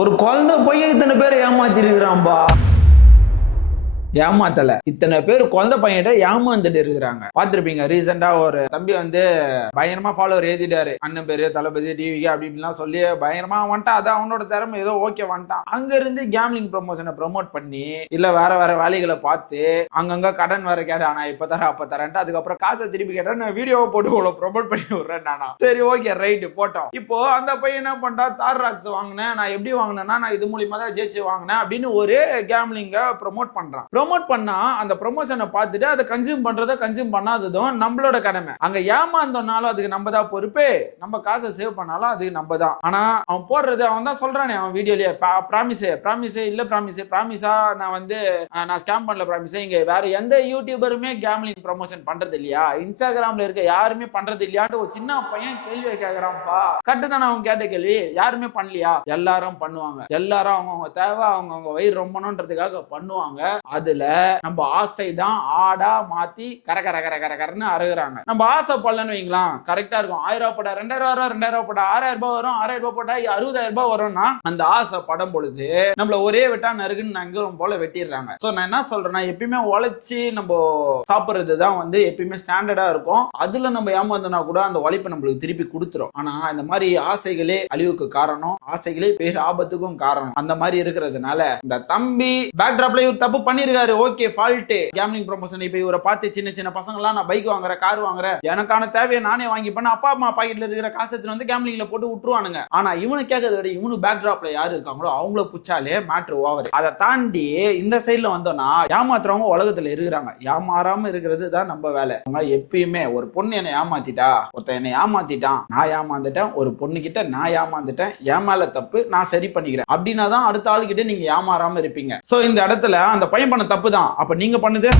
ஒரு குழந்தை பையன் இத்தனை பேர் ஏமாத்தி இருக்கிறான்பா. ஏமாத்தல, இத்தனை பேர் குழந்தை பையன்கிட்ட ஏமாந்துட்டு இருக்கிறாங்க. பாத்துருப்பீங்க, ரீசெண்டா ஒரு தம்பி வந்து பயங்கரமா ஃபாலோவர் ஏத்திட்டாரு. அண்ணன் பேரு தளபதி டிவிக்கு அப்படி இப்படிலாம் சொல்லி பயங்கரமா வந்துட்டான். அது அவனோட திறமை, ஏதோ ஓகே வந்துட்டான். அங்க இருந்து கேம்லிங் ப்ரமோஷனை ப்ரமோட் பண்ணி இல்ல வேற வேலைகளை பார்த்து அங்கங்க கடன் வேற கேட்டா, நான் இப்ப தரேன் அப்ப தரேன்ட்டு அதுக்கப்புறம் காசை திருப்பி கேட்டா நான் வீடியோவை போட்டு இவ்வளவு ப்ரமோட் பண்ணி விடுறேன் நானா. சரி ஓகே ரைட் போட்டோம். இப்போ அந்த பையன் என்ன பண்றா, தார் ராக்ஸ் வாங்கினேன், நான் எப்படி வாங்கினேன்னா நான் இது மூலியமா தான் ஜெயிச்சு வாங்கினேன் அப்படின்னு ஒரு கேம்லிங்க ப்ரமோட் பண்றான். ப்ரமோட் பண்ணா அந்த ப்ரமோஷனை பார்த்துட்டு அதை கன்சியூம் பண்றத கன்சியூம் பண்ணாததும் நம்மளோட கடமை. அங்க ஏமாந்தோம்னாலும் அதுக்கு நம்ம தான் பொறுப்பு, நம்ம காசை சேவ் பண்ணாலும் அதுக்கு நம்ம தான். ஆனா அவன் போடுறது, அவன் தான் சொல்றானே அவன் வீடியோலயே, ப்ராமிஸே இல்ல ப்ராமிஸா நான் வந்து நான் ஸ்கேம் பண்ணல ப்ராமிஸே. இங்க வேற எந்த யூடியூபருமே கேம்லிங் ப்ரமோஷன் பண்றது இல்லையா, இன்ஸ்டாகிராம்ல இருக்க யாருமே பண்றது இல்லையான்னு ஒரு சின்ன பையன் கேள்வி கேட்கறான்ப்பா. கட்டு தானே அவன் கேட்ட கேள்வி. யாருமே பண்ணலையா? எல்லாரும் பண்ணுவாங்க. எல்லாரும் அவங்கவுங்க தேவை, அவங்கவுங்க வயிறு ரொம்பணுன்றதுக்காக பண்ணுவாங்க. அதுல நம்ம ஆசை தான் ஆடா மாத்தி கரன்னு அருகுறாங்க. நம்ம ஆசை படலன்னு வைங்களாம், கரெக்டா இருக்கும். 1000 ரூபாய் போட்டா 2000 வரும், 2000 போட்டா 6000 ரூபாய் வரும், 6000 ரூபாய் போட்டா 60000 ரூபாய் வரும்னா அந்த ஆசை படம் பொழுது நம்மள ஒரே வெட்டா நறுக்குன்னு நங்கரும் போல வெட்டிடுறாங்க. சோ நான் என்ன சொல்றேன்னா, எப்பயுமே உழைச்சி நம்ம சாப்பிடுறது தான் வந்து எப்பயுமே ஸ்டாண்டர்டா இருக்கும். அதுல நம்ம ஏமாந்தோம்னா கூட அந்த உழைப்பை நம்மளுக்கு திருப்பி கொடுத்துரும். ஆனா இந்த மாதிரி ஆசைகளே அழிவுக்கு காரணம், ஆசைகளே பேர் ஆபத்துக்கும் காரணம். அந்த மாதிரி இருக்கிறதுனால இந்த தம்பி பேக்ட்ராப்ல இவர் தப்பு பண்ணிருக்காரு, ஓகே ஃபால்ட். கேம்லிங் ப்ரமோஷன் இப்ப இவரை பார்த்து சின்ன பசங்க எல்லாம் நான் பைக் வாங்குறேன், கார் வாங்குறேன், எனக்கான தேவையை நானே வாங்கி பண்ண அப்பா அம்மா பாக்கெட்ல இருக்கிற காசு வந்து கேம்லிங்ல போட்டு விட்டுருவானுங்க. ஆனா இவனு கேட்கறத விட இவனு பேக்ட்ராப்ல யாரு இருக்காங்களோ அவங்கள புச்சாலே மேட்ரு ஓவர். அதை தாண்டி இந்த சைட்ல வந்தோம்னா ஏமாத்துறவங்க உலகத்துல இருக்கிறாங்க. ஏமாறாம இருக்கிறது தான் நம்ம வேலை. எப்பயுமே ஒரு பொண்ணு என்னை ஏமாத்திட்டா, ஒருத்தன் என்னை ஏமாத்திட்டான், நான் ஏமாந்துட்டேன், ஒரு பொண்ணு கிட்ட நான் ஏமாந்துட்டேன், என் மேல தப்பு, நான் சரி பண்ணிக்கிறேன் அப்படின்னா தான் அடுத்த ஆளுகிட்ட நீங்க ஏமாறாம இருப்பீங்க. சோ இந்த இடத்துல அந்த பையன் பண்ண தப்பு தான், அப்ப நீங்க பண்ணுது